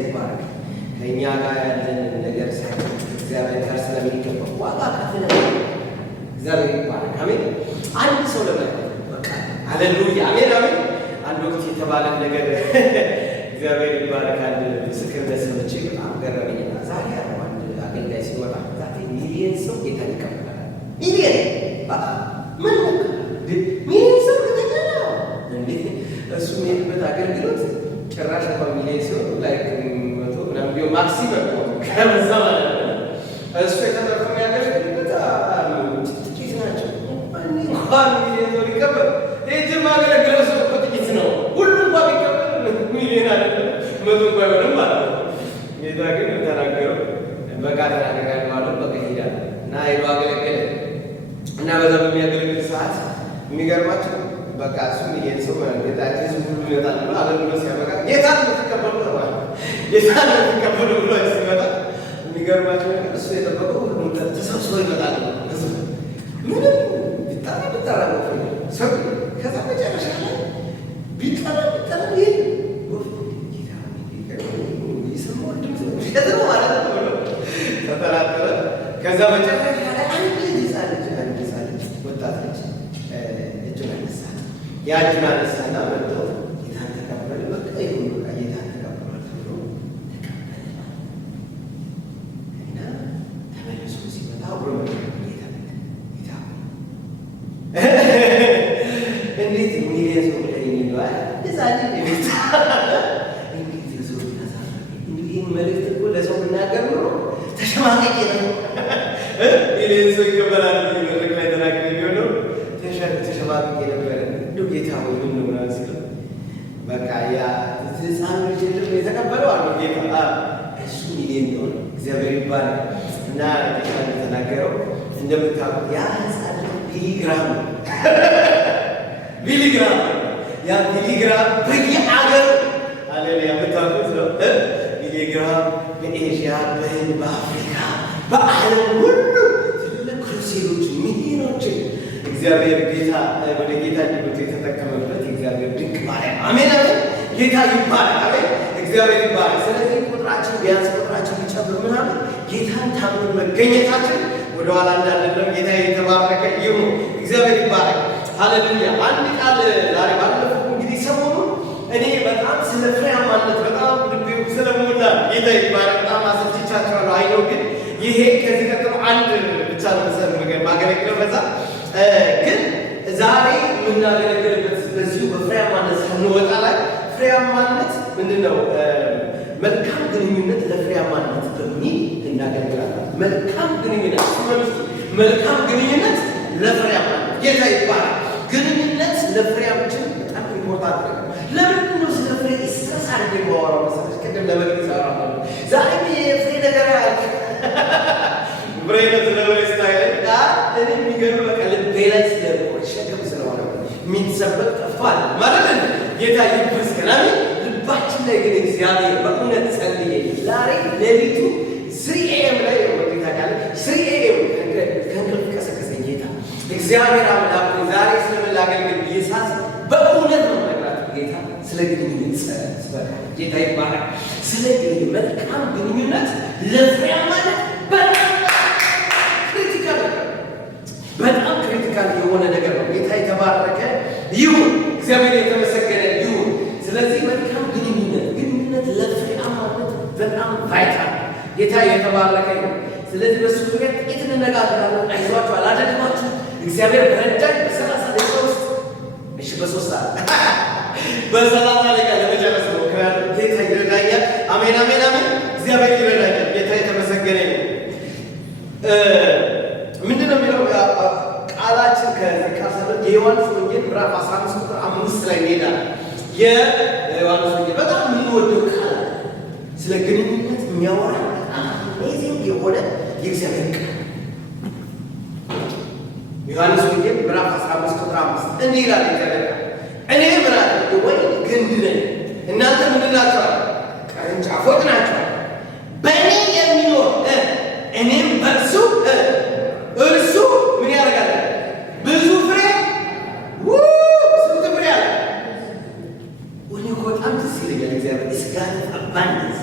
ይባረክ። ከእኛ ጋር ያለን ነገር ሳይሆን እግዚአብሔር ጋር ስለሚገባ ዋጋ ከፍለ እግዚአብሔር ይባረክ። አሜን። አንድ ሰው በቃ ሃሌሉያ አሜን አሜን። አንድ ወቅት የተባለን ነገር እግዚአብሔር ይባረካል። ምስክርነት ሰምቼ በጣም ገረመኝና ዛሬ ያለው አንድ አገልጋይ ሲወጣ ዛሬ ሚሊየን ሰው ጌታ ይቀበላል። ሚሊየን ምን ሚሊየን ሰው ከተገና እንዴ እሱ የሚሄድበት አገልግሎት ጭራሽ እንኳን ሚሊየን ሲሆን ላይ መቶ ምናምን ቢሆን ማክሲመም ከበዛ ማለት ነው። እሱ የተረፈ የሚያገለግልበት ጥቂት ናቸው። እንኳን ሚሊየን ሰው ሊቀበል ይህ ማገለግለው ሰው እኮ ጥቂት ነው። ሁሉ እንኳ ቢቀበል ሚሊየን አይደለም መቶ እንኳ አይሆንም ማለት ነው። ጌታ ግን ተናገረው በቃ ተናገራል ማለት በቃ ይሄዳል እና ሄዶ አገለገለ እና በዛ በሚያገለግል ሰዓት የሚገርማቸው በቃ እሱ ሚሊየን ሰው ጌታ ህዝብ ሁሉ ይመጣል ብሎ አገልግሎት ሲያበቃ ጌታ ልትቀበሉ ተባለ። ጌታ ልትቀበሉ ብሎ ሲመጣ የሚገርማቸው እሱ የጠበቀው ሁሉ ተሰብስበው ይመጣል። ምንም ቢጠራ ነው ሰው ከዛ መጨረሻ ላይ ቢጠራ ይሄ የሰማው ድምፅ ነው ማለት ነው። ተጠራጠረ። ከዛ መጨረሻ ላይ አንድ ሳለች ወጣት ልጅ እጁን አነሳት። ያ እጁን አነሳና መጥቶ ጌታን ተቀበለ። በቃ ይሁን በቃ ጌታን ተቀበለ ተብሎ ተቀበለ እና ተመልሶ ሲመጣ አብሮ ጌታ እንዴት ሚሊየን ሰው ላይ ይባል እዛኔ ይመጣ እንዴት ሰው ተሳፈ እንዴ መልእክት እኮ ለሰው ብናገር ነው ተሸማቀቂ ነው። ሚሊየን ሰው ይቀበላል መድረክ ላይ ተናገረ ቢሆን ተሸማቀቂ ነበር። እንደው ጌታ ሆይ ምን ነው ማለት ሲል በቃ ያ ህፃን ልጅ የተቀበለው አለ ጌታ እሱ ሚሊየን ነው። እግዚአብሔር ይባላል እና ጌታ እንደተናገረው እንደምታውቁት ያ ህፃን ቢሊግራም ያ ቢሊግራም በየአገሩ ሃሌሉያ የምታውቁት ነው። ቢሊግራም በኤዥያ፣ በህንድ፣ በአፍሪካ፣ በዓለም ሁሉ ትልቅ ክሩሴዶች ሚሊዮኖችን እግዚአብሔር ጌታ ወደ ጌታ እንዲመጡ የተጠቀመበት እግዚአብሔር ድንቅ ማርያም አሜን አሜን። ጌታ ይባላል አሜን። እግዚአብሔር ይባላል። ስለዚህ ቁጥራችን ቢያንስ ቁጥራችን ቢጨምር ምናምን ጌታን ታምነን መገኘታችን ወደኋላ እንዳንለም ጌታ የተባረከ ይሁን። እግዚአብሔር ይባላል። ሃሌሉያ። አንድ ቃል ዛሬ ባለፈው እንግዲህ ሰሞኑ እኔ በጣም ስለ ፍሬያማነት በጣም ልቤ ስለሞላ ጌታ ይባላል በጣም አሰልችቻቸዋለሁ። አይነው ግን ይሄ ከዚህ ቀጥሎ አንድ ብቻ ነው ማገለግለው በዛ ግን ዛሬ የምናገለግልበት በዚሁ በፍሬያማነት ስንወጣ ላይ ፍሬያማነት ምንድን ነው? መልካም ግንኙነት ለፍሬያማነት በሚል እናገለግላለን። መልካም ግንኙነት መልካም ግንኙነት ለፍሬያማነት ጌታ ይባላል። ግንኙነት ለፍሬያችን በጣም ኢምፖርታንት ነው። ለምንድን ነው ስለ ፍሬ ስትረስ አድርጌ የማወራው መሰለሽ? ቅድም ለመግለጽ አወራለሁ። ዛሬ የፍሬ ነገር አለ ብሬነት ለወሬ ስታይል እኔ የሚገርም በቃ ልቤ ላይ ሸክም ስለሆነ የሚሰበቅ ጠፋል ማለት ነው። ጌታ ይመስገን አሜን። ልባችን ላይ ግን እግዚአብሔር በእውነት ጸልዬ ዛሬ ሌሊቱ 3 AM ላይ ጌታ ካለ 3 AM ከእንቅልፍ ቀሰቀሰኝ ጌታ እግዚአብሔር አምላክ ዛሬ ስለምላገልግል ይሳስ በእውነት ነው ነገራችሁ። ጌታ ስለ ግንኙነት ጸሎት ጌታ ይባላል። ስለ መልካም ግንኙነት ለፍሬያማነት በጣም ክሪቲካል የሆነ ነገር ነው። ጌታ የተባረከ ይሁን። እግዚአብሔር የተመሰገነ ይሁን። ስለዚህ መልካም ግንኙነት ለፍሬያማነት በጣም ቫይታል። ጌታ የተባረከ ይሁን። ስለዚህ በሱ ዙሪያ ጥቂት እንነጋገራለን። አይዟችሁ፣ አላደክማችሁ። እግዚአብሔር በረዳኝ በ30 ደቂቃ ውስጥ እሺ፣ በ3 ሰዓት በ30 ደቂቃ ለመጨረስ ነው። ጌታ ይረዳኛል። አሜን አሜን አሜን። እግዚአብሔር ይረዳኛል። ጌታ የተመሰገነ ይሁን። ምንድነው የሚለው ቃላችን ከዚህ የዮሐንስ ወንጌል ምዕራፍ 15 ቁጥር 5 ላይ እንሄዳለን። የዮሐንስ ወንጌል በጣም የምንወደው ቃል ስለ ግንኙነት የሚያወራ አሜዚንግ የሆነ የእግዚአብሔር ቃል ዮሐንስ ወንጌል ምዕራፍ 15 ቁጥር 5 እንዲህ ይላል። እኔ ምዕራፍ የወይን ግንድ ነኝ፣ እናንተ ምንድን ናችሁ? ቅርንጫፎች ናቸው። በእኔ የሚኖር እኔም በእርሱ እርሱ ምን ያደርጋል? ብዙ ፍሬ ስንት ፍሬ አለ? ወኔ በጣም ደስ ይለኛል። እግዚአብሔር እስጋት አባንስ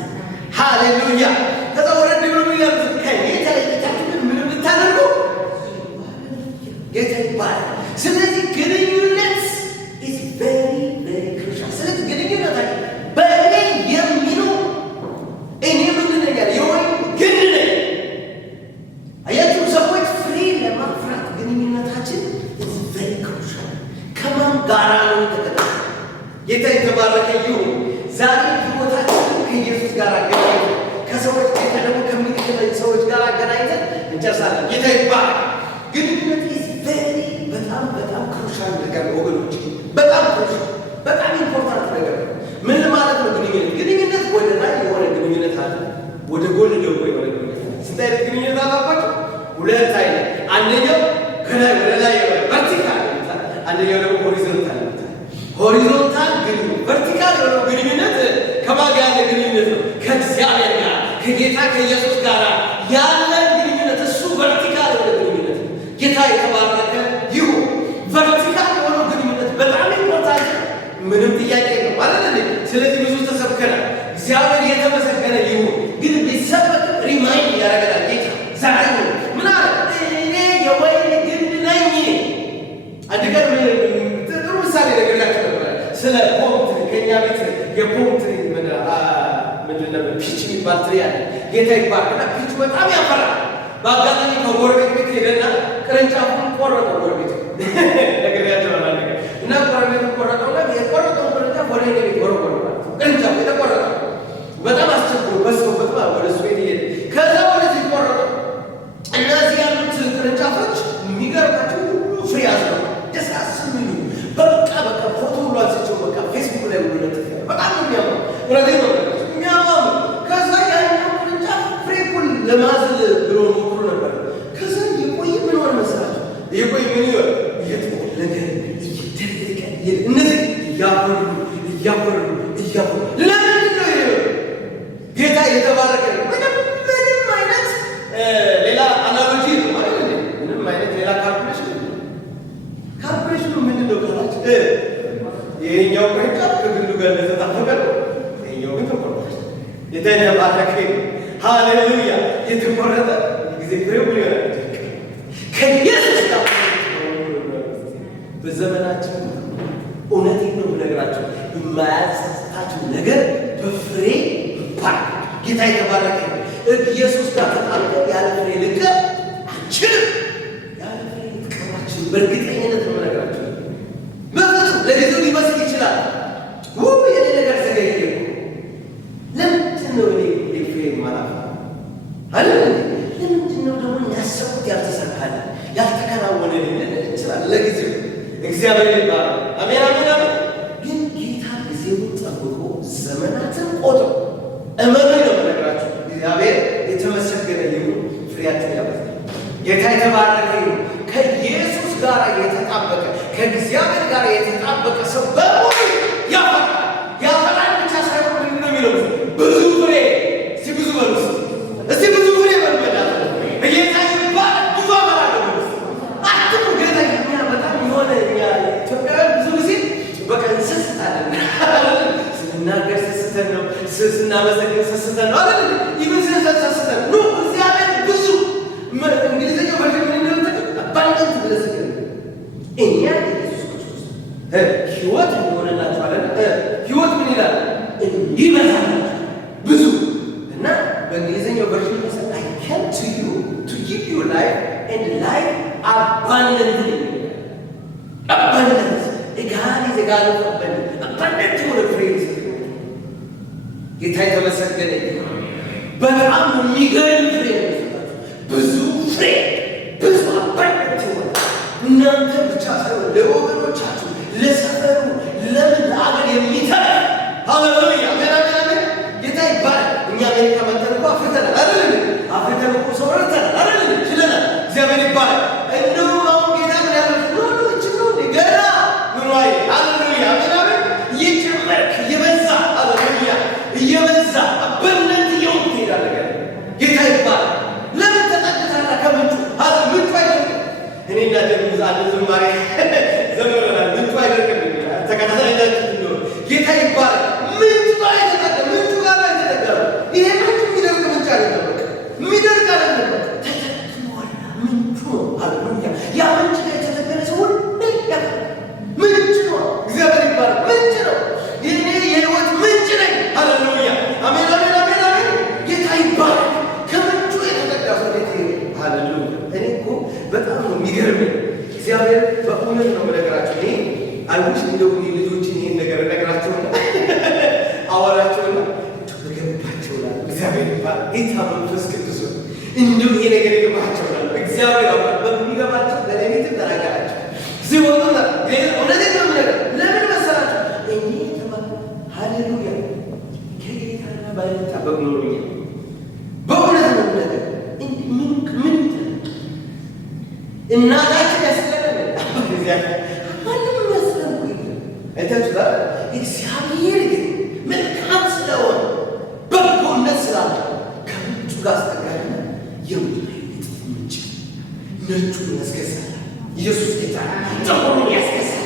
ሃሌሉያ። ከዛ ወረድ ብሎ ይላል ከጌታ የታችሁ ምን ብታደርጉ ጌታ ይባላል። ስለዚህ ግንኙነት is very very crucial። ስለዚህ ግንኙነታችን በእኔ የሚለው እኔ ምንድን ነኝ ያለ የወይን ግንድ ነኝ። አያችሁ ሰዎች ፍሬ ለማፍራት ግንኙነታችን is very crucial። ከማን ጋራ ነው ተገናኘ? ጌታ የተባረከ ይሁን። ዛሬ ህይወታችንን ከኢየሱስ ጋር አገናኝተን ከሰዎች ጌታ ደግሞ ከሚገናኙ ሰዎች ጋር አገናኝተን እንጨርሳለን። ጌታ ይባረክ። ግንኙነት is very በጣም በጣም ክሩሻል ነገር ነው ወገኖች፣ በጣም ክሩሻል፣ በጣም ኢምፖርታንት ነገር ነው። ምን ማለት ነው ግንኙነት? ወደ ላይ የሆነ ግንኙነት አለ፣ ወደ ጎን ደግሞ የሆነ ግንኙነት አለ። ስንት አይነት ግንኙነት አላባቸው? ሁለት አይነት። አንደኛው ከላይ ወደ ላይ የሆነ ቨርቲካል፣ አንደኛው ደግሞ ሆሪዞንታል። ሆሪዞንታል ግንኙነት፣ ቨርቲካል የሆነው ግንኙነት ከማን ጋር ያለ ግንኙነት ነው? ከእግዚአብሔር ጋር ከጌታ ከኢየሱስ ጋር ያለ ግንኙነት፣ እሱ ቨርቲካል የሆነ ግንኙነት ነው። ጌታ የተባረከ ይሁን። ቨርቲካል የሆነው ግንኙነት በጣም ኢምፖርታንት፣ ምንም ጥያቄ ነው ማለት ነው። ስለዚህ ብዙ ተሰብከናል። እግዚአብሔር የተመሰገነ ይሁን። ግን ቢሰበክ ሪማይንድ ያደርገናል ጌታ ዛሬ ነው ምን አለ? እኔ የወይን ግንድ ነኝ። አንድ ቀን ጥሩ ምሳሌ ነገርላችሁ ነበር ስለ ፖም ትሪ። ከኛ ቤት የፖም ትሪ ምንድን ነበር ፒች የሚባል ትሪ አለ። ጌታ ይባርክና ፒች በጣም ያፈራል። በአጋጣሚ ከጎረቤት ቤት ሄደና ቅርንጫፉን ቆረጠው። ጎረቤት ነገርያቸዋል አንድ ቀን እና ጎረቤቱን ቆረጠውና የቆረጠው ቅርንጫፍ ወደ እኔ ቤት ወረወረ። ቅርንጫፉ የተቆረጠው በጣም አስቸግሮ በዝቶበት ወደ እሱ ቤት ሄደ። ከዛ ወደዚህ ቆረጠው። እነዚህ ያሉት ቅርንጫፎች የሚገርማቸው ሁሉ ፍሬ ያዘው ደስ የሚሉ በቃ ፎቶ ሁሉ አንስቼው በቃ ፌስቡክ ላይ ሁሉ ለጥፍ በጣም ነው የሚያምሩ። እውነቴን ነው የሚያምሩ። ከዛ ያኛው ቅርንጫፍ ፍሬ እኩል ለማዝል ብሎ ሞክሮ ነበር። ከዛ የቆየ ምን ሆነ መሰላቸው? የቆየ ምን ይሆን እየተቆለገ እየደረቀ እነዚህ እያበሩ ለምንድን ነው ይሄ? ጌታ የተባረከ ምንም አይነት ሌላ አናሎጂ ነው ማለት ነው። ምንም አይነት ሌላ ካልኩሌሽኑ ምንድን ነው ካላችሁ ይሄኛው ቅርንጫፍ ከግንዱ ጋር እንደተጣበቀ ነው። ይሄኛው ግን ተቆረጠ። ጌታ የተባረከ ሃሌሉያ። የተቆረጠ ጊዜ ፍሬው ምን ይሆናል? ከኢየሱስ ጋር በዘመናችን እውነቴን ነው የምነግራችሁ የማያጸጽታችሁ ነገር በፍሬ ይባል። ጌታ የተባረከ ኢየሱስ ጋር ተጣልቀን ያለ ፍሬ ልንቀር አንችልም። ያለ ፍሬ ልንቀራችን በእርግጠኝነት ነው የምነግራችሁ። በፍጹም ለጊዜው ሊመስል ይችላል። የኔ ነገር ዘገየ። ለምንድን ነው እኔ ፍሬ ማላፍ አለ? ለምንድን ነው ደግሞ ያሰብኩት ያልተሳካል ያልተከናወነ ልንል ይችላል። ለጊዜው እግዚአብሔር ይባላል። አሜን አሜን አሜን። ግን ጌታ ጊዜውን ጠብቆ ዘመናትን ቆጥሮ እመኑኝ ነው የምነግራችሁ። እግዚአብሔር የተመሰገነ ይሁን። ፍሬያችን ያበዛል። ጌታ የተባረከ ይሁን። ከኢየሱስ ጋር የተጣበቀ ከእግዚአብሔር ጋር የተጣበቀ ሰው በሙሉ ያፈራል። ያፈራል ብቻ ሳይሆን ምንድን ነው የሚለው? ብዙ ፍሬ። እስቲ ብዙ በሉ፣ እስቲ ብዙ ፍሬ በልበላ። ጌታ ይባላል። ብዙ አፈራለሁ አትሙ። ጌታ እኛ በጣም የሆነ ኢትዮጵያውያን ብዙ ጊዜ በቃ እንስስታለን። ስንናገር ስስተን ነው፣ ስናመሰግን ስስተን ነው አይደል? ይሁን ስስተን ነው። እግዚአብሔር ብዙ እንግሊዝኛው ቨርዥን ምን እንደሆነ አባንዳንት ብለስከ እኛ ኢየሱስ ክርስቶስ ህይወት እንደሆነላችሁ አለ። ህይወት ምን ይላል? ይበዛል ብዙ እና በእንግሊዝኛው ቨርዥን መሰለኝ I came to you to give you life and life abundantly. abundant እጋሊ ዘጋሉ abundant ወደ ፍሬ ጌታ የተመሰገነ በጣም የሚገርም ፍሬ ነው። ብዙ ፍሬ ብዙ abundant እናንተ ብቻ ሳይሆን ለወገኖቻችሁ፣ ለሰፈሩ፣ ለምን ለአገር የሚተርፍ ሃሌሉያ አሜን አሜን። ጌታ ይባላል። እኛ አሜሪካ መጥተን እኮ አፍርተናል አይደል? አፍርተን እኮ ሰው ረድተናል አይደል? ችለናል። እግዚአብሔር ይባላል። እንደው አሁን ጌታ ምን ያደርግ ነው እችሉ ገና ምን ዋይ ሃሌሉያ አሜን አሜን። እየጨመርክ እየበዛ ሃሌሉያ እየበዛ አበነት እየሆንክ ትሄዳለህ። ጌታ ይባላል። ለምን ተጠቅታለህ ከምንጩ ምንጩ አይደለም። እኔና ደግሞ ዛሬ ዝማሬ ዘመረናል። ምንጩ አይደለም ተከታታይታችሁ ነው። ጌታ ይባላል። ምንጩ ጋር የተጠቀመ ምንጩ ጋር የተጠቀመ ይሄ ምንጩ እግዚአብሔር በእውነት ነው የምነግራቸው። እኔ አይውሽ እንደው ልጆችን ይሄን ነገር እነግራቸውና አወራቸውና ተገባቸውና እግዚአብሔር ይባል ጌታ መንፈስ ቅዱስ እንደው ይሄ ነገር ይገባቸውና እግዚአብሔር አምላክ በሚገባቸው ለሌሊት ተናገራቸው ሲወጡና እውነቴን ነው የምነግርህ። ለምን መሰላቸው? እኔ ተባለ ሃሌሉያ ከጌታና ባይጠበቅ ኖሮኛል። በእውነት ነው የምነግርህ። ምን እናታችን ያስለለን ማንም መስለንኩ አይታችሁ ዛሬ እግዚአብሔር ግን መልካም ስለሆነ በጎነት ስላለ ከምንጩ ጋር አስጠጋና የማይነጥፍ ምንጭ ነጩን ያስገዛል። ኢየሱስ ጌታ ጥቁሩን ያስገዛል።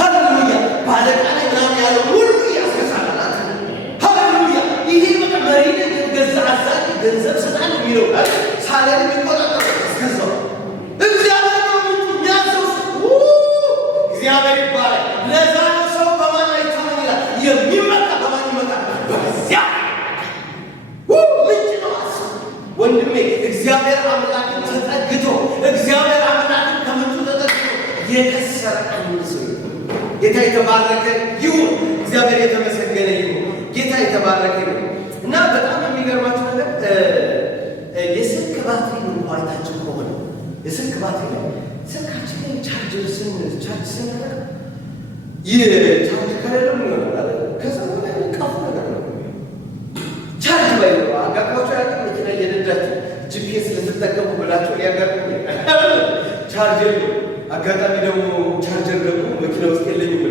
ሃሌሉያ ባለቃ ላይ ምናምን ያለው ሁሉ ያስገዛል። ሃሌሉያ ይሄ በቃ መሪ ገዛ አዛኝ ገንዘብ ስጣን የሚለው ሳለን የሚቆጣጠር ያስገዛው እግዚአብሔር ነው የሚያዘው። እግዚአብሔር ይባላል። ለዛ ነው ሰው በማን ላይ ታመን ይላል? የሚመካ በማን ይመካ? በዚያ ምንጭ ነው። አስብ ወንድሜ፣ እግዚአብሔር አምላክን ተጠግቶ እግዚአብሔር አምላክን ከምንጩ ተጠግቶ የከሰረ አንድ ሰው ጌታ የተባረከ ይሁን። እግዚአብሔር የተመሰገነ ይሁን። ጌታ የተባረከ ይሁን። እና በጣም የሚገርማችሁ ነገር የስልክ ባትሪ አይታችሁ ከሆነ የስልክ ባትሪ ላይ ስልካችን ላይ ቻርጅ ስናደርግ ይህ ቻርጅ ከሌለው ምን ይሆናል? ከዛ በላይ ቀፉ ነገር ነው። ቻርጅ ላይ አጋጥሟቸው ያለ መኪና እየነዳችሁ ጂፒኤስ ልትጠቀሙ ብላችሁ ሊያጋጥሙ ቻርጀር አጋጣሚ ደግሞ ቻርጀር ደግሞ መኪና ውስጥ የለኝም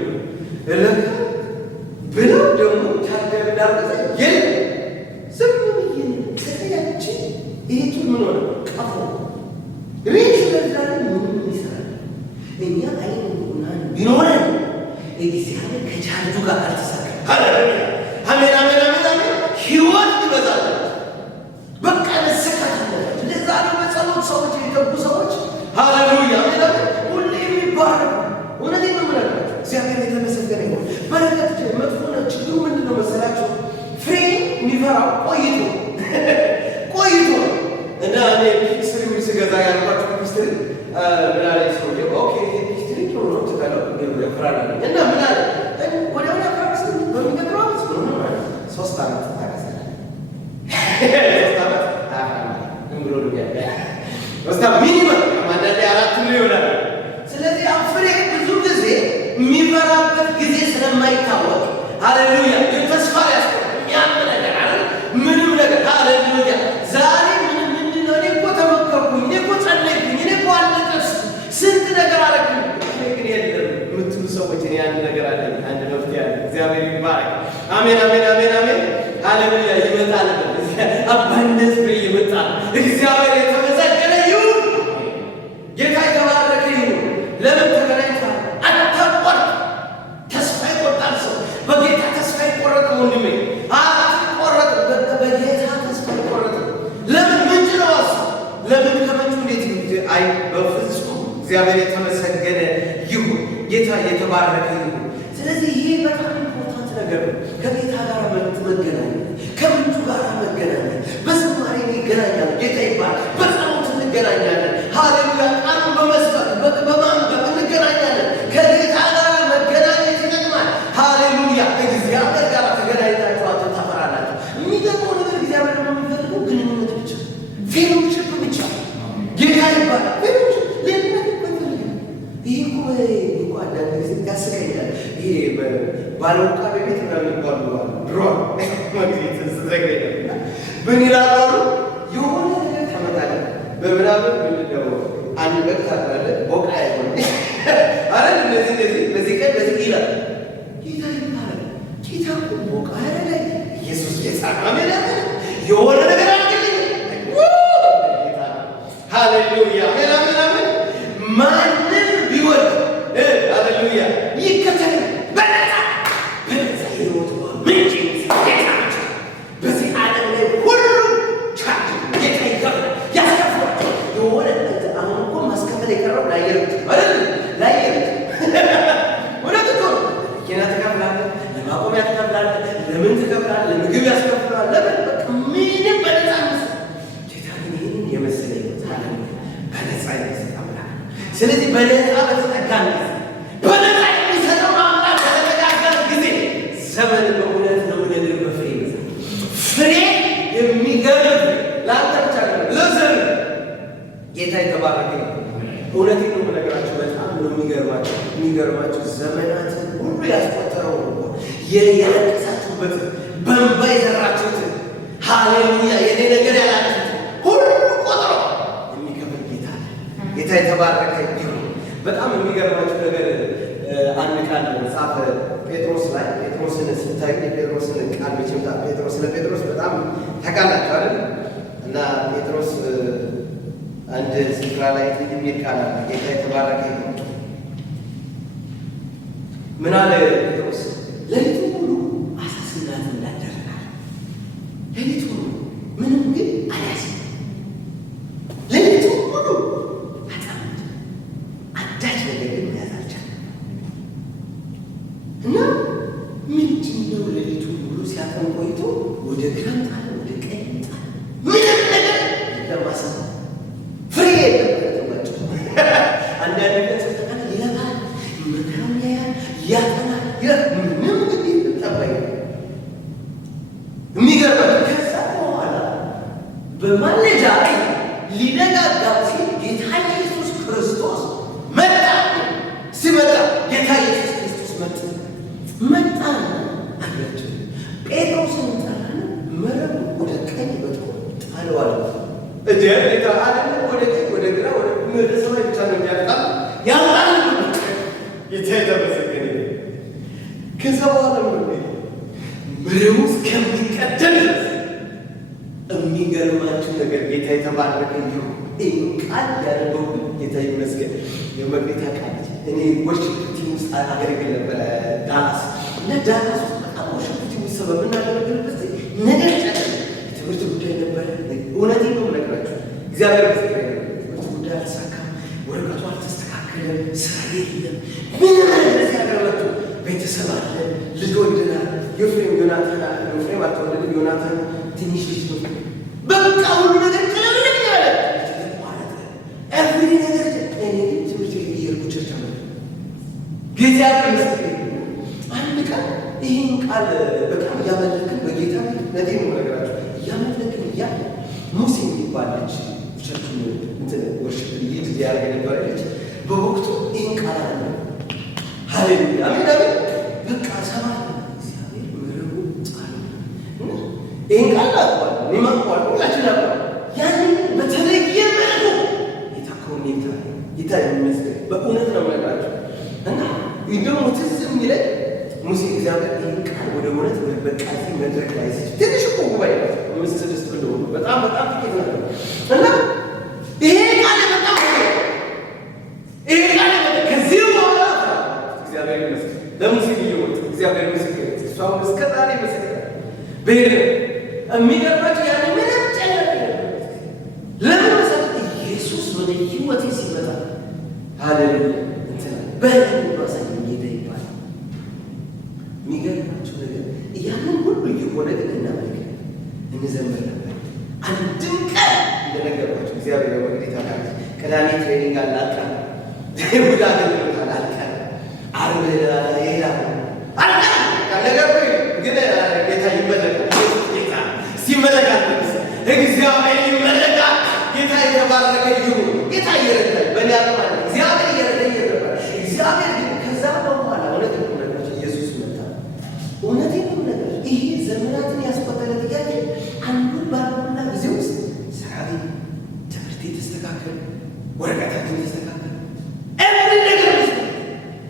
ብለው ደግሞ ቻርጀር እንዳርገዛ የለ ዝም ብዬ ከተያች ይሄቱ ምን ሆነ? ቀፎ ሬሽ ለዛሬ ምንም ይሰራል። እኛ አይንና ቢኖረን እግዚአብሔር ከቻርጁ ጋር አልተሳካም። ሃሌሉያ አሜን አሜን አሜን አሜን። ህይወት ይበዛል። በቃ ለሰካት አለበት። ለዛ ነው በጸሎት ሰዎች የተጉ ሰዎች ሃሌሉያ አሜን አሜን ሁሌ የሚባረኩ። እውነቴን ነው የምነግራቸው። እግዚአብሔር የተመሰገነ ይሁን። በረከት መጥፎ ነው። ችግሩ ምንድን ነው መሰላቸው? ፍሬ የሚፈራው ቆይቶ እና እኔ ፒክስትሪ ስገዛ ያልኳቸው ፒክስትሪ ምን አለ ሰውዬ፣ ኦኬ ፒክስትሪ ጥሩ ነው ትካለው ፍራና እና ምን አለ ወደ ወደ ፕራክቲስ በሚገጥረው አመት ነው ማለት 3 ዓመት ታከሰለ 3 ዓመት ብሎ ያለ ወስታ ሚኒመም ማንዳዴ 4 ነው ይሆናል። ስለዚህ ፍሬ ብዙ ጊዜ የሚፈራበት ጊዜ ስለማይታወቅ ሃሌሉያ ተስፋ ያስቆም ያምን ነገር አይደል? ምንም ነገር ሃሌሉያ ዛሬ ምንድን ነው? እኔ እኮ ተመከርኩኝ፣ እኔ እኮ ጸለይኩኝ፣ እኔ እኮ አለቀስ ስንት ነገር አደረግኩኝ፣ ግን የለም የምትሉ ሰዎች እኔ አንድ ነገር አለኝ፣ አንድ መፍትሄ አለ። እግዚአብሔር ይባረክ። አሜን አሜን አሜን አሜን ሃሌሉያ ይመጣል። አባንደስ ፍሬ ይመጣል። እግዚአብሔር የተመሰገነ ይሁን። ጌታ የተባረከ ይሁን። ለምን ተገናኝተዋል? አታቋርጥ። ተስፋ ይቆርጣል ሰው በጌታ ተስፋ ይቆረጥም። ወንድሜ አትቆረጥ። በጌታ ተስፋ ይቆረጥም። ለምን? ምንጭ ነው እሱ። ለምን ከምንጩ እንዴት አይ በፍጹም። እግዚአብሔር የተመሰገነ ይሁን። ጌታ የተባረከ ይሁን። ስለዚህ ይሄ በጣም ኢምፖርታንት ነገር ነው። ከጌታ ጋር መገናኘት፣ ከምንጩ ጋር መገናኘት። በዝማሬ ይገናኛል። ጌታ ይባላል። በጸሎት እንገናኛለን። ሃሌሉያ ቃሉን በመስበክ በማንበብ እንገናኛለን። ከጌታ ጋር መገናኘት ይጠቅማል። ሃሌሉያ እግዚአብሔር ጋር ተገናኝታችሁ አንተ ታፈራላችሁ። የሚገርመው ነገር እግዚአብሔር ነው የሚፈልገው ግንኙነት ብቻ፣ ፌሎሺፕ ብቻ። ጌታ ይባላል። ፌሎሺፕ ሌላ ነገር ይሄ እኮ አንዳንድ ጊዜ ያስቀኛል። ይሄ ባለውቃ ቤት ምናምን ይባሉ ድሮ መግቢት ስትዘግበኝ ምን ይላሉ? የሆነ ነገር ታመጣለህ በምናምን ምንድነው አንድ በግ ታርዳለህ፣ ቦቃ አይሆን አረ እንደዚህ በዚህ ቀን በዚህ ይላል። ጌታ ይባላል። ጌታ እኮ ቦቃ አይደለም። ኢየሱስ ጌታ አሜን። የሆነ ነገር አድርግልኝ። ሃሌሉያ አሜን አሜን አሜን። ማንም ቢወድ ሃሌሉያ ይከተል በነፃ ሕይወት ምንጭ ጌታ ብቻ። በዚህ ዓለም ላይ ሁሉ ቻርጅ ጌታ ይከፍላል፣ ያስከፍላል። የሆነ አሁን እኮ ማስከፈል የቀረው ለአየር አይደል? ለአየር እውነት እኮ መኪና ትከፍላለህ፣ ለማቆሚያ ትከፍላለህ፣ ለምን ትከፍላለህ? ለምግብ ያስከፍላል። ለምን? በቃ ምንም በነፃ በተጠጋን ጊዜ በነፃ የሚሰጠው አምላክ በተጠጋጋን ጊዜ ዘመን በእውነት ነው ምድር በፍሬ ይበዛል። ፍሬ የሚገርም ለአንተ ብቻ ለዘር ጌታ የተባረከ እውነቴን ነው የምነግራችሁ። በጣም ነው የሚገርማችሁ ዘመናትን ሁሉ ያስቆጠረው ነው የለቀሳችሁበት በእንባ የዘራችሁትን ሃሌሉያ የኔ ነገር ያላችሁት ሁሉ ቆጥሮ የሚከፍል ጌታ ጌታ የተባረከ ይሁን። በጣም የሚገርማችሁ ነገር አንድ ቃል መጽሐፈ ጴጥሮስ ላይ ጴጥሮስን ስታዩ የጴጥሮስን ቃል ብቻ ጴጥሮስ ለጴጥሮስ በጣም ታውቃላችሁ አይደል? እና ጴጥሮስ አንድ ስፍራ ላይ የሚል ቃል አለ። ጌታ የተባረከ ይሁን። ምን አለ ጴጥሮስ? ሌሊቱን ሙሉ አሳ ስናት እንዳደረጋል። ሌሊቱን ሙሉ ምንም ግን አልያዝም። ሌሊቱን ሙሉ አጣምድ አንዳች ነገር ግን መያዝ አልቻለም። እና ምንድን ነው ሌሊቱን ሙሉ ሲያጠም ቆይቶ ወደ ግራም ጣለ፣ ወደ ቀኝ ጣለ። ምንም ነገር ለማሰብ ፍሬ የለበትም። አንዳንድ ነገር ተጠቃለ ይለባል፣ መከራውን ያያል፣ ያጠናል፣ ምንም ግን ጠባይ የሚገርመው ከዛ በኋላ በማለዳ ሊነጋጋ ሲል ጌታ ኢየሱስ ክርስቶስ መጣ። ሲመጣ ጌታ ኢየሱስ ክርስቶስ መጣ አላቸው። ጴጥሮስን ጠራና መረብ ወደ ቀኝ በጥቆ ጣለው አለ። ጌታ አይደለም ወደ ቀኝ ወደ ግራ ወደ ሰማይ ብቻ ነው የሚያጣል ያውጣል። ጌታ የተመሰገነ። ከዛ በኋላ መረቡ እስከሚቀደም የሚገርማችሁ ነገር ጌታ የተባረከ ይሁን። ይህን ቃል ያደረገው ጌታ ይመስገን። የመቅደታ ቃል እኔ ወርሺፕ ቲም ውስጥ አገለግል ነበረ ዳላስ እና ዳላስ በጣም ወርሺፕ ቲም ውስጥ በምናገለግልበት ነገር የትምህርት ጉዳይ ነበረ። እውነቴን ነው የምነግራችሁ። እግዚአብሔር ይመስገን ትምህርት ጉዳይ አልተሳካም፣ ወረቀቱ አልተስተካከለም፣ ስራ የለም። ምንም እንደዚህ ያገረመቱ ቤተሰብ አለ፣ ልጅ ወልደናል። የፍሬም ዮናታን አለ። የፍሬም አልተወለደም። ዮናታን ትንሽ ልጅ ነው። በቃ ሁሉ ነገር ቅልብልብ ያለ ማለት ነው። ኤቭሪ ነገር እኔ ትምህርት ቤት እየሄድኩ ቸርች አለ ጌታ ይመስገን። አንድ ቀን ይህን ቃል በጣም እያመለክን በጌታ ነቴ ነው ነገራቸው እያመለክን እያለ ሙሴ የሚባለች ቸርቹን ወርሽፕ ልይድ ሊያደርግ የነበረች በወቅቱ ይህን ቃል አለ። ሃሌሉያ አሜን አሜን። በቃ ሰማ እግዚአብሔር ምረቡ ጣል ይህን ቃል አጥቋል ኒማቋል ሁላችን አቋል ያንን በተለየ መልኩ የታከውን ጌታ የሚመስገን በእውነት ነው ነገራቸው። እና ደግሞ ትዝ የሚለኝ ሙሴ እግዚአብሔር ይህን ቃል ወደ እውነት ወደ በቃዚ መድረክ ላይ ሲች ትንሽ እኮ ጉባኤ ነው 5-6 እንደሆኑ በጣም ጥቂት ነበር። እና ይሄ ቃል በጣም ይሄ ቃል ከዚህ በኋላ እግዚአብሔር ይመስገን ለሙሴ ይወጥ እግዚአብሔር ይመስገን እሷም እስከ ዛሬ ይመስገን በሄደ የሚገርማችሁ ያን ምንም ጨለቅ ለምን መሰረት ኢየሱስ ወደ ህይወቴ ሲመጣ ሃሌሉያ በህይወት ባሳይ ጌታ ይባላል። የሚገርማችሁ ነገር ያንን ሁሉ እየሆነ ግን እናመልክ እንዘምር ነበር። አንድም ቀን እንደነገርኳችሁ እግዚአብሔር ወግዴታ ጋር ቅዳሜ ትሬኒንግ አላልካ ይሁዳ አገልግሎት አላልካ ዓርብ ይሄዳል አልካ ነገር ግን ጌታ ይመለካል። ጌታ ሲመለካል እግዚአብሔር ይመለካል። ጌታ የተባረከ ይሁን። ጌታ ይረዳል። በእኔ አቅም እግዚአብሔር ይረዳል ነበር። እግዚአብሔር ግን ከዛ በኋላ እውነት ነው ነገር ኢየሱስ መጣ። እውነት ነው ነገር ይሄ ዘመናትን ያስቆጠረ ጥያቄ አንዱ ባልሆነ ጊዜ ውስጥ ሰራዊ ትምህርት ተስተካከለ፣ ወረቀታችን ተስተካከለ፣ ኤቭሪ ነገር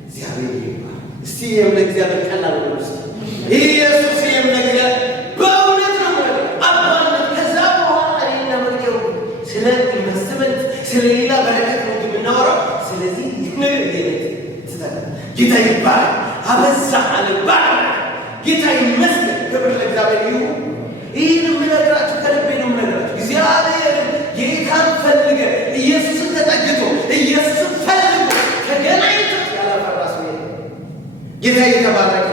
እግዚአብሔር ይባል። እስቲ የምለ እግዚአብሔር ቀላል ነው እስቲ ኢየሱስ የምለ በእውነት ነው አባነት። ከዛ በኋላ እኔና መሪው ስለ ኢንቨስትመንት ስለ ሌላ በረከት ነው የምናወራው። ስለዚህ ነገር ጌታ ይባል አበዛ አለባል ጌታ ይመስገን። ክብር ለእግዚአብሔር ይሁን። ይህን የምነግራችሁ ከልቤ ነው የምነግራችሁ። እግዚአብሔር ጌታን ፈልገ ኢየሱስን ተጠግቶ ኢየሱስን ፈልጎ ከገናኝቶ ያላፈራ ሰው ጌታ የተባረከ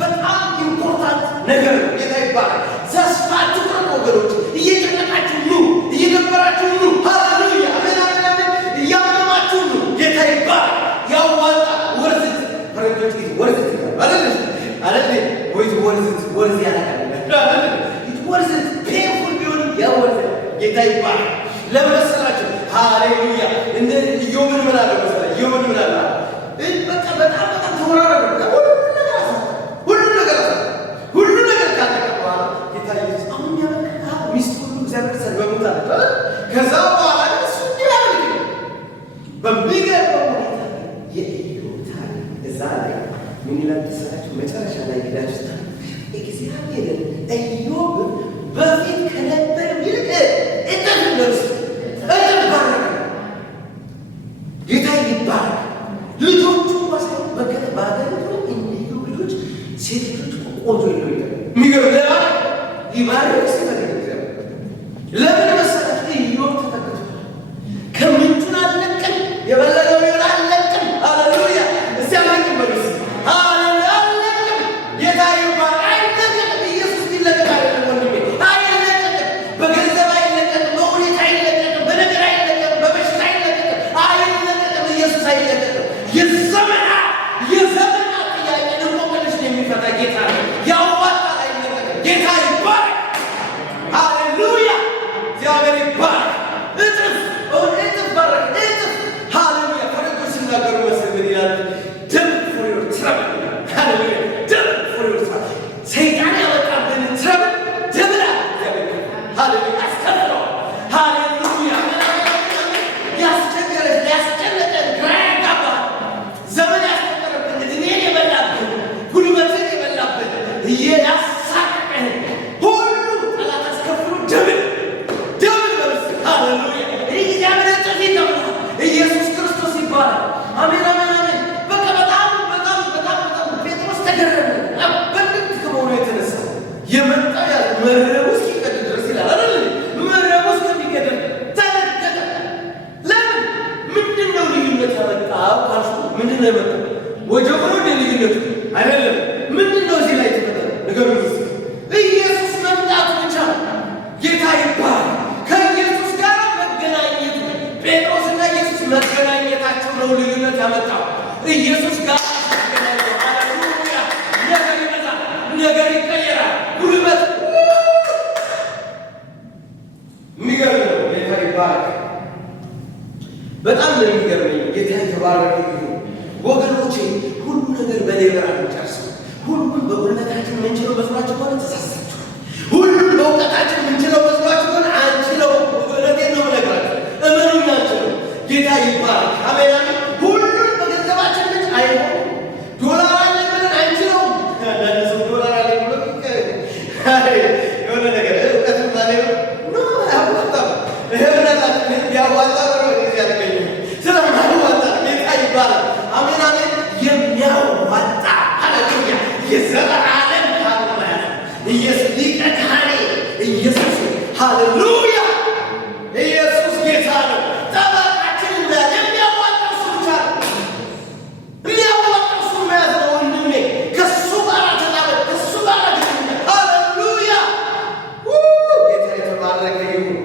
በጣም ኢምፖርታንት ነገር ነው። ጌታ ይባላል። ተስፋ አትቁረጡ ወገኖች። እየጨነቃችሁ ኑ፣ እየደበራችሁ ኑ። ሃሌሉያ አሜን አሜን። እያመማችሁ ኑ። ጌታ ጌታ ይባላል። ለመሰላችሁ ሃሌሉያ። እንደ ኢዮብን ምን አለ መሰለህ? ኢዮብን ምን አለ? በቃ በጣም ተወራረደ። ሁሉ ነገር ካለቀ በኋላ ጌታ ኢየሱስ አሁን ያበቃ ሚስት ሁሉ እግዚአብሔር ሰበቡት አለ። ከዛ በኋላ እሱ ያደርግ በሚገርመው ሁኔታ የኢዮብ ታሪክ እዛ ላይ ምን ይላል መሰላችሁ? መጨረሻ ላይ ሄዳችሁ እግዚአብሔር ኢዮብ በፊት ከነበረው ይልቅ እጥፍ ነፍስ ባረከ። ጌታ ይባረክ። ልጆቹ ማሳይ በከተ ባገሩ ኢዮብ ልጆች ሴት ልጆች ቆንጆ ይለው የሚገርም ይባረክ ሲፈልግ ለምን መሰላችሁ? ኢዮብ ተጠቅቶ ከምንጩን አለቅም የበለገው ይሆን አለቅም። ሃሌሉያ እስቲ አለቅም በሉስ አለቅም። ጌታ ይባረክ። አይለቅም። ኢየሱስ ቢለቅም አይደለም ወንድሜ፣ አይለቅም። በገንዘብ አይለቅም፣ በሁኔታ አይለቅም፣ በነገር አይለቅም፣ በበሽታ አይለቅም፣ አይለቅም። ኢየሱስ አይለቅም። የዘመናት ጥያቄ ደግሞ መልስ የሚፈታ ጌታ ነው። ያዋጣል፣ አይለቅም። ጌታ ይባረክ። ሃሌሉያ እግዚአብሔር ይባረክ። እጥፍ ባረክ፣ እጥፍ ሃሌሉያ። ፈረንጆች ሲናገሩ መስል ምን ይላሉ? ደም ፎር ዮር ትረብል። ሃሌሉያ ደም ፎር ዮር ትረብል። ሰይጣን ያመጣብን ትረብል ደብላ እግዚአብሔር ሃሌሉያ አስከፍለው። ሃሌሉያ ያስቸገረን ያስጨነቀን ግራ ያጋባን ዘመን ያስቆጠረብን እድሜን የበላብን ጉልበትን የበላብን ያሳቀቀን ሁሉ ጠላት አስከፍሎ ደብል በምስ ሃሌሉያ እግዚአብሔር እጥፍ ይከፍላል። ኢየሱስ ክርስቶስ ይባላል። አሜን አሜን አሜን። በቃ በጣም ጴጥሮስ ተገረመ። በልክ ከመሆኑ የተነሳ የመጣ ያለ መረቡ እስኪቀድ ድረስ ይላል አይደል? መረቡ እስከሚቀደም ተለቀቀ። ለምን? ምንድን ነው ልዩነት ያመጣው ካልኩ ምንድን ነው የመጣው? ወጀቡ ነው ልዩነቱ አይደለም። ምንድን ነው እዚህ ላይ ተፈጠረ? ነገሩ ኢየሱስ መምጣቱ ብቻ ነው። ጌታ ይባላል። ከኢየሱስ ጋር መገናኘቱ ጴጥሮስና ኢየሱስ መገናኘታቸው ነው ልዩነት ያመጣው። ኢየሱስ ጋር መገናኘቱ ሃሌሉያ ነገር ይመጣል፣ ነገር ይቀየራል። ጉልበት የሚገርም ነው። ጌታ ይባላል። በጣም የሚገርመኝ ጌታ የተባረከ ይሁን ወገኖቼ። ሁሉ ነገር በሌበር አንጨርሰው። ሁሉም በጉልበታችን ምንችለው መስሏችሁ ከሆነ ተሳሳችሁ። ሁሉም በእውቀታችን ምንችለው መስሏችሁ ከሆነ አንችለው። እውነቴን ነው የምነግራችሁ፣ እመኑኝ አንችለው። ጌታ ይባላል። አሜን አሜን። ሁሉም በገንዘባችን ምንጭ አይሆንም። ዶላር አለ ብለን አንችለውም። አንዳንድ ሰው ዶላር አለ ብሎ የሆነ ነገር እውቀት ማለት ነው ያዋጣም እህብረታችን ቢያዋጣ ነው ጊዜ ያገኘ ስለማያዋጣ ጌታ ይባላል። አሜን አሜን። የሚያዋጣ ሃሌሉያ የዘላለም ካህን ኢየሱስ ሊቀ ካህን ኢየሱስ ሃሌሉያ ኢየሱስ ጌታ ነው። ጠበቃችን እንዳለ የሚያዋጣው እሱ ብቻ ነው። የሚያዋጣው እሱ መያዝ ነው ወንድሜ። ከእሱ ጋር ተጣበቅ፣ ከእሱ ጋር ሃሌሉያ ጌታ የተባረከ ይሁን።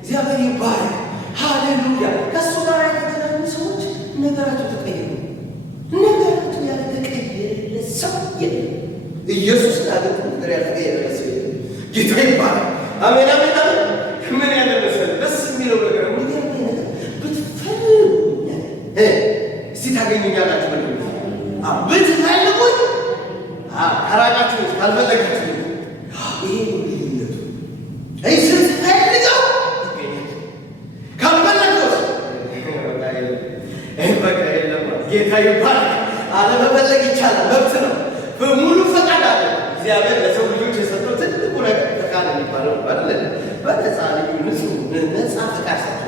እግዚአብሔር ይባረክ። ሃሌሉያ ከእሱ ጋር የተገናኙ ሰዎች ነገራቸው ተቀየሩ። ነገራቸው ያልተቀየረ ሰው የለም። ኢየሱስ ያለው ነገር ያልተቀየረ ሰው የለም። ጌታ ይባረክ። አሜን አሜን አሜን። ምን ያለ መሰለህ ደስ የሚለው ነገር ብትፈልጉ እስቲ ታገኙኛላችሁ። ብትፈልጉኝ ከራቃችሁ ካልፈለጋችሁ ይሄ ልዩነቱ ስትፈልገው ካልፈለገው በቃ የለም። ጌታ ይባረክ። አለመፈለግ ይቻላል፣ መብት ነው። ሙሉ ፈቃድ አለ። እግዚአብሔር ለሰው ልጆች የሰጠው ትልቁ ነገር ፈቃድ የሚባለው አይደል? በነፃ ልዩ ንጹህ ነፃ ፈቃድ ሰጥቶ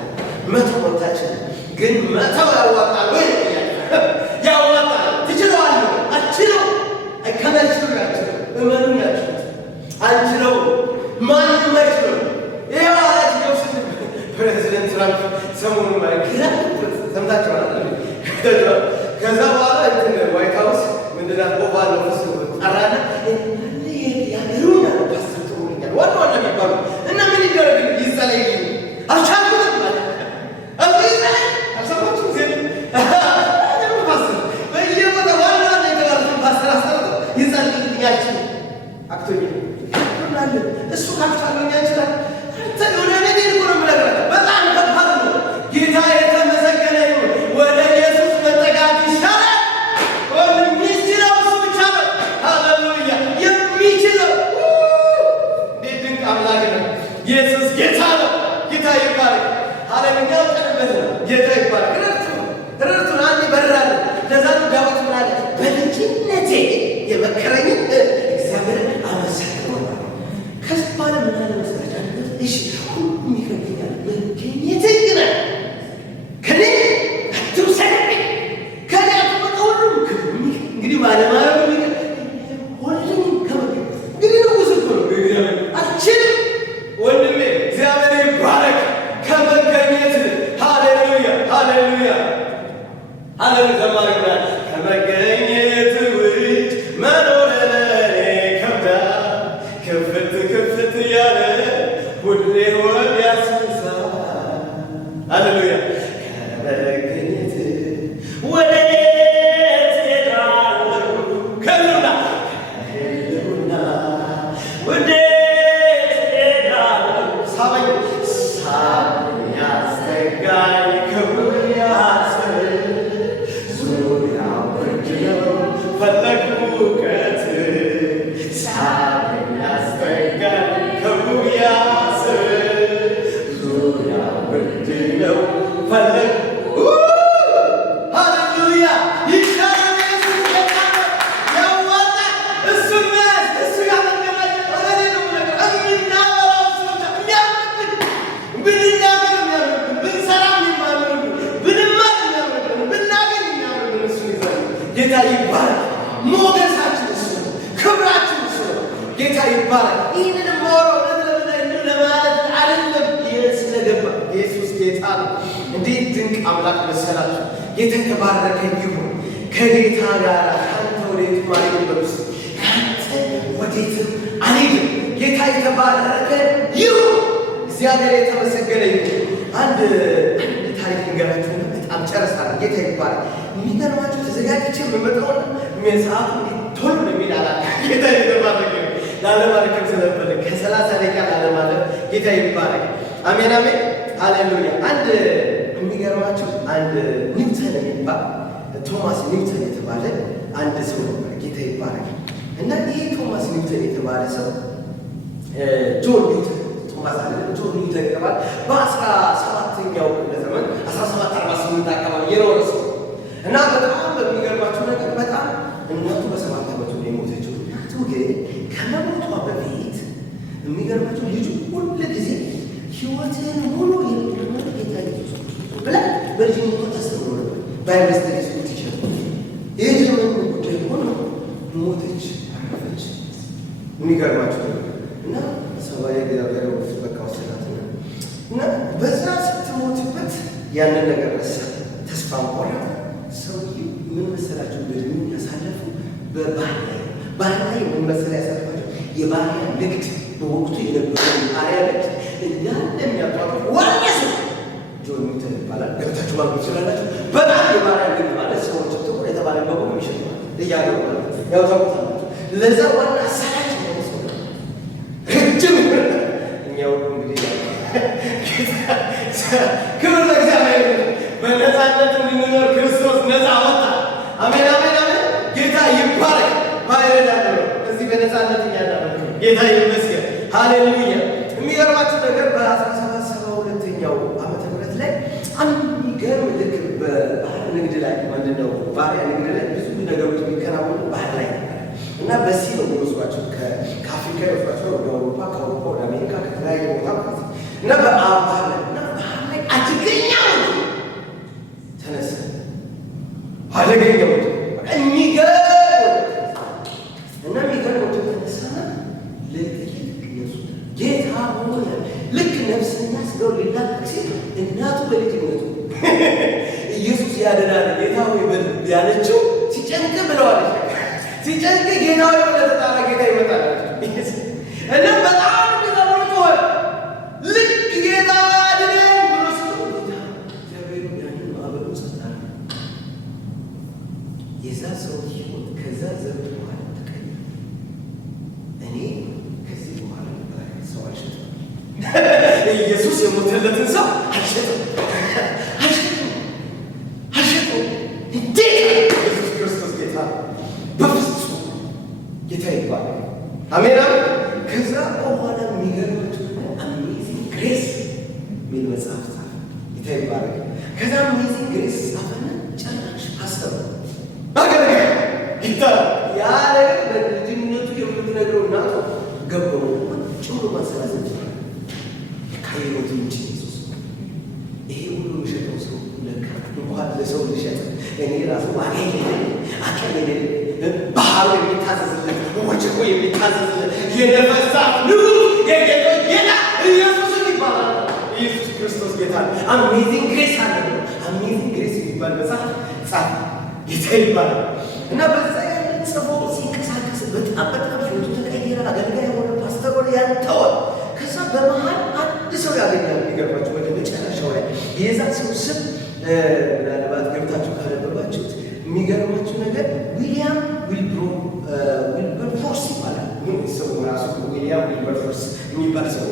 መተው መብታችን። ግን መተው ያዋጣል ወይ? ያዋጣል። ትችለዋለህ? አችለው አይከናችሁ ያችለው እመኑኝ፣ ያችለው አንችለው ማንም አይችለው። ይሄው አላች ነው ፕሬዚደንት ትራምፕ ሰሞኑን ማለት ግራት ሰምታችኋል አይደል? ከዛ በኋላ ዋይት ሃውስ ምንድናት ኦቫል ኦፊስ ጠራና ያገሩና ፓስተር ጥሩልኛል ዋና የሚባሉ እና ምን ይደረግ ይጸለይ አልቻልኩም ማለት አልጸለይ አልሰማችሁም? ዜና ፓስተር በየቦታ ዋና የተባሉ ፓስተር አስተርቶ ይጸልይልኛል አክቶኝ እሱ ካልቻለኝ ይችላል። አንተ የሆነ ነገር ነው። ኢየሱስ ጌታ ነው። ጌታ ይባረክ። ሃሌሉያ ቀንበት ነው። ጌታ ይባረክ። ረድቱን አንድ ይበራል። ለዛ ነው ዳዊት ምን አለ? በልጅነቴ የመከረኝን እግዚአብሔርን አመሰግነዋለሁ። ከዚህ በኋላ ምን አለ መሰላችሁ? እሺ ሁሉም ይከብደኛል፣ መገኘት ግን ከኔ አትውሰድብኝ፣ ከኔ አትወጣ። ሁሉም እንግዲህ ባለማረግ ሁሉም እንግዲህ ንጉሥ እኮ ነው። አልችልም ወንድሜ፣ እግዚአብሔር ይባረክ። ከመገኘት ሃሌሉያ ሃሌሉያ ሃሌሉያ ዘማሪ ብላል። ከመገኘት ውጭ መኖር ለኔ ከብዳል። ክፍት ክፍት ያለ ሁሌ ወድ ያስነሳል። ሃሌሉያ ከመገኘት ወዴት ሄዳለሁ? ከህልውና ወዴት ሄዳለሁ? ሳበኝ ያስጠጋኝ ከሁያ ፈለግ ሙቀት ሳያስጠጋኝ ከጉያ ስር ዙሪያ ብርድ ነው ፈለግ ሃሌሉያ ይሻላል። ኢየሱስ ጌታ ነው። ያዋጣ እሱ መያዝ እሱ ያመገናኝ ወደኔ ነው ነገር እምናወራው ሰዎች የሚያምርብን ብንናገር የሚያምርብን ብንሰራ የሚያምርብን ብንማር የሚያምርብን ብናገኝ የሚያምርብን እሱ ይዛል። ጌታ ይባረክ። ሞገሳችን እሱ ነው። ክብራችን እሱ ነው። ጌታ ይባረክ። ይህንን ማወራው ለማለት አይደለም። ስለገባ ኢየሱስ ጌታ ነው። እንዴት ድንቅ አምላክ መሰላችሁ! ጌታ የተባረከ ይሁን። ከጌታ ጋር አንተ ወዴትም አልሄድም በሉስ። አንተ ወዴትም አልሄድም። ጌታ የተባረከ ይሁን። እግዚአብሔር የተመሰገነ ይሁን። አንድ ታሪክ ልንገራችሁ። በጣም ጨርሳለሁ። ጌታ ይባረክ። የሚገርማችሁ ተዘጋጅቼ በመጣው መጽሐፍ ቶሎ የሚል አላለ። ጌታ የተባረከ ላለማለክም ስለፈለግ ከ30 ደቂቃ ላለማለክ ጌታ ይባረክ። አሜን አሜን ሃሌሉያ። አንድ የሚገርማችሁ አንድ ኒውተን የሚባል ቶማስ ኒውተን የተባለ አንድ ሰው ነበር። ጌታ ይባረክ። እና ይህ ቶማስ ኒውተን የተባለ ሰው ጆን ኒውተን ቶማስ አይደለም፣ ጆን ኒውተን የተባለ በ17ኛው ዘመን 1748 አካባቢ የኖረ ሰው እና በጣም በሚገርማችሁ ነገር በጣም እናቱ በ7 ዓመቱ ነው የሞተችው። እናቱ ግን ከመሞቷ በፊት የሚገርማችሁ ልጁ ሁሉ ጊዜ ሕይወትን ሙሉ የሚኖር ጌታ ኢየሱስ ብላ በልጅነቷ ታስተምሮ ነበር። ባይብል ስተዲ ስኩል ቲቸር ይህ ዘመን ጉዳይ ሆኖ ሞተች፣ አረፈች። የሚገርማችሁ እና ሰባ የእግዚአብሔር ወፍት በቃ ወሰዳት እና በዛ ስትሞትበት ያንን ነገር ረሳ፣ ተስፋ ቆረጠ። ሰውዬው ምን መሰላችሁ? በድኑ ያሳለፉ በባህር ላይ ምን መሰላ ያሳለፋቸው የባህሪያ ንግድ በወቅቱ የነበረው የባህሪያ ንግድ እንዳለ የሚያቋቁ ዋና ሰው ጆን ኒውተን ይባላል። ገብታችሁ ማግኘት ትችላላችሁ። በጣም የባህሪያ ንግድ ማለት ሰዎች ጥቁር የተባለ በሙሉ የሚሸጥ ማለት እያገሩ ማለት ያው ታውቁታላችሁ። ለዛ ዋና አሳላጭ ነው ሰው ረጅም እኛው እንግዲህ ክብር ለእግዚአብሔር። በነፃነት እንድንኖር ክርስቶስ ነፃ ወጣ። አሜን አሜን አሜን። ጌታ ይባረክ። ባይረዳለ እዚህ በነፃነት እያዳመጥ ጌታ ይመስገን። ሃሌሉያ። የሚገርማችሁ ነገር በ1772ኛው ዓመተ ምህረት ላይ አንድ የሚገርም ልክ በባህር ንግድ ላይ ምንድነው ባሪያ ንግድ ላይ ብዙ ነገሮች የሚከናወኑ ባህር ላይ እና በሲ ነው የሚወስዷቸው። ከአፍሪካ ይወስዷቸው ወደ አውሮፓ፣ ከአውሮፓ ወደ አሜሪካ፣ ከተለያየ ቦታ ማለት ነው እና በባህር ላይ እና ባህር ላይ አደገኛ ተነሳ። አደገኛ የሚገርም እና የሚገርም ተነሳና ለጥቂት ነሱ ጌታ ሆነ ልክ ነፍስና ስጋው ሊላቀቅ ሲል እናቱ በልጅነቱ ኢየሱስ ያድናል ጌታ ሆይ በል ያለችው ሲጨንቅ ብለዋለች። ሲጨንቅ ጌታ ሆይ ብለህ ተጣራ ጌታ ይመጣል እና በጣም ተጠርቷል። ልክ ጌታ አድነኝ ብሎ ሲለው ጌታ እግዚአብሔር ያንን ማዕበሉ ጸጥ አለ። የዛ ሰው ሕይወት ከዛ ዘመን በኋላ ተቀየረ። እኔ ከዚህ በኋላ ሰው አልሸጥም። ኢየሱስ የሞተለትን ሰው አልሸጥም። እንዴት ኢየሱስ ክርስቶስ ጌታ በፍጹም ጌታ ይባላል። አሜን። ከዛ በኋላ የሚገርማችሁ ግሬስ ጻፈና ጨራሽ ፓስተር አገለገለ። ጌታ ያ ነገር በልጅነቱ የምትነግረው እናቱ ገባው ጭሩ ማሰላሰል ከህይወት ውጭ ኢየሱስ ይሄ ሁሉ የሚሸጠው ሰው ለካ እንኳን ለሰው ልሸጥ እኔ ራሱ ዋጋዬ አቀለለ ባህሩ የሚታዘዝለት ወጭቆ የሚታዘዝለት የነፈሳት ንጉሥ የጌቶች ጌታ ኢየሱስ ይባላል። ኢየሱስ ክርስቶስ ጌታ አሜዚንግ ግሬስ አለ። አሜዚንግ ግሬስ የሚባል መጽሐፍ ጻፈ ጌታ ይባላል። እና በዛ ያንን ጽፎ ሲንቀሳቀስ በጣም ህይወቱ ተቀየረ። አገልጋይ የሆነ ፓስተር ሆነ ያንተወ። ከዛ በመሀል አንድ ሰው ያገኛል። የሚገርማችሁ ወደ መጨረሻው ላይ የዛ ሰው ስም ምናልባት ገብታችሁ ካነበባችሁት የሚገርማችሁ ነገር ዊሊያም ዊልበርፎርስ ይባላል። ሰው ራሱ ዊሊያም ዊልበርፎርስ የሚባል ሰው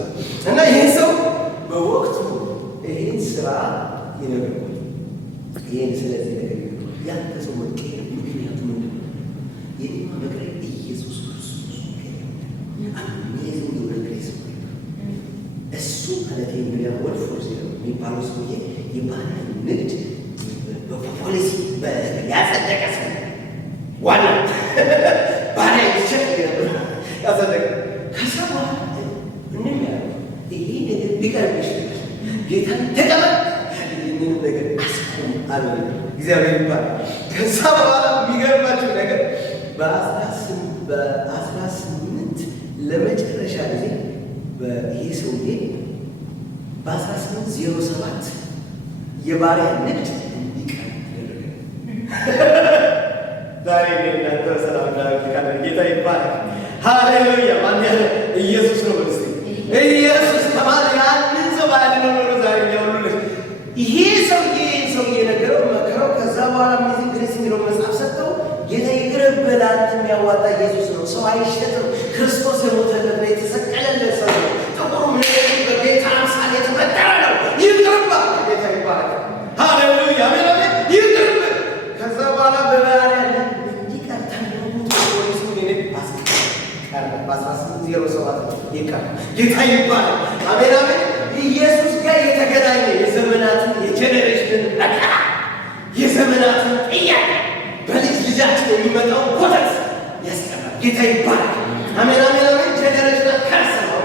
እና ይህ ሰው በወቅቱ ይህን ስራ ይነግረዋል። ይህን ስለዚህ ነገር ይነግረዋል። ያንተ ሰው መቀየር ምክንያቱ ምንድን ነው? የኔማ መቅረብ ኢየሱስ ክርስቶስ አሜዚንግ የሆነ ግሬስ እሱ ማለት ዊሊያም ዊልበርፎርስ የሚባለው ሰውዬ የባህል ንግድ በፖሊሲ ያጸደቀ ሰው ዋና ባሪያ ይሸጥ ያጸደቀ ከሰማ ይሄ ነገር ቢቀርብ ይችላል። ጌታን ተቀበል ይህንን ነገር አስቆም አለ እግዚአብሔር ይባላል። ከዛ በኋላ የሚገርማቸው ነገር በ18 ለመጨረሻ ጊዜ ይሄ ሰውዬ በ1807 የባሪያ ንግድ እንዲቀር ተደረገ። ዛሬ እናንተ ሰላም ካለ ጌታ ይባላል። ሃሌሉያ! ማን ያለ ኢየሱስ ነው። እስቲ ኢየሱስ ተባለ። ያንን ሰው ባያድነው ኖሮ ዛሬ ያውሉልህ ይሄ ሰውዬ ነገረው፣ መከረው። ከዛ በኋላ አሜዚንግ ግሬስ የሚለው መጽሐፍ ሰጠው። ጌታ ይቅርብ በላት የሚያዋጣ ኢየሱስ ነው። ሰው አይሸጥም። ክርስቶስ የሞተለት ነው፣ የተሰቀለለት ሰው ነው። ጥቁሩ ምንድን በጌታ አምሳል የተፈጠረ ነው። ይቅርባ ጌታ ይባላል። ሃሌሉያ! አሜን አሜን። ይቅርብ ከዛ በኋላ በባሪያ እንዲቀር በ1807 ይቀር ጌታ ይባላል። አሜን አሜን። ኢየሱስ ጋር የተገናኘ የዘመናትን የጀኔሬሽንን መከራ የዘመናትን ጥያቄ በልጅ ልጃችን የሚመጣው ኮተት ያስቀራል። ጌታ ይባላል። አሜን አሜን አሜን። ጀኔሬሽናል ከርስ ነው።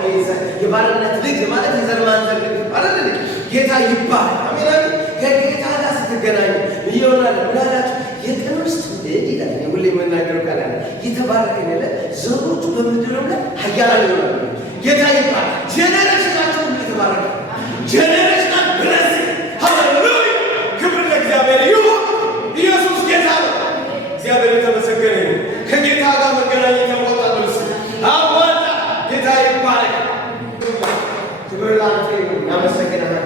የባርነት ልጅ ማለት የዘር ማንዘር ልጅ ማለት ልጅ ጌታ ይባላል። አሜን አሜን። ከጌታ ጋር ስትገናኙ ይሆናል። ምናላችሁ የቀኖች ትውልድ ይላል። ሁሌ የምናገረው ቃል አለ። የተባረከ የለ ዘሮቹ በምድርም ላይ ኃያላን ይሆናሉ። ጌታ ይባላል። ጀኔሬሽናቸው ሁሉ የተባረከ ጀኔሬሽናል ብለሲንግ። ሃሌሉያ! ክብር ለእግዚአብሔር ይሁን። ኢየሱስ ጌታ ነው። እግዚአብሔር የተመሰገነ ይሁን። ከጌታ ጋር መገናኘት ያወጣል። አዋጣ ጌታ ይባላል። ክብር ላንተ ይሁን። እናመሰግናለን።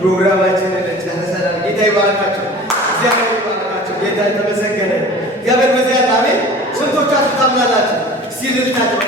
ፕሮግራማችንን ጨርሰናል። ጌታ ይባርካችሁ። እግዚአብሔር ይባርካችሁ። ጌታ የተመሰገነ እግዚአብሔር በዚያ አሜን። ስንቶቻችሁ ታምናላችሁ? ሲልልታችሁ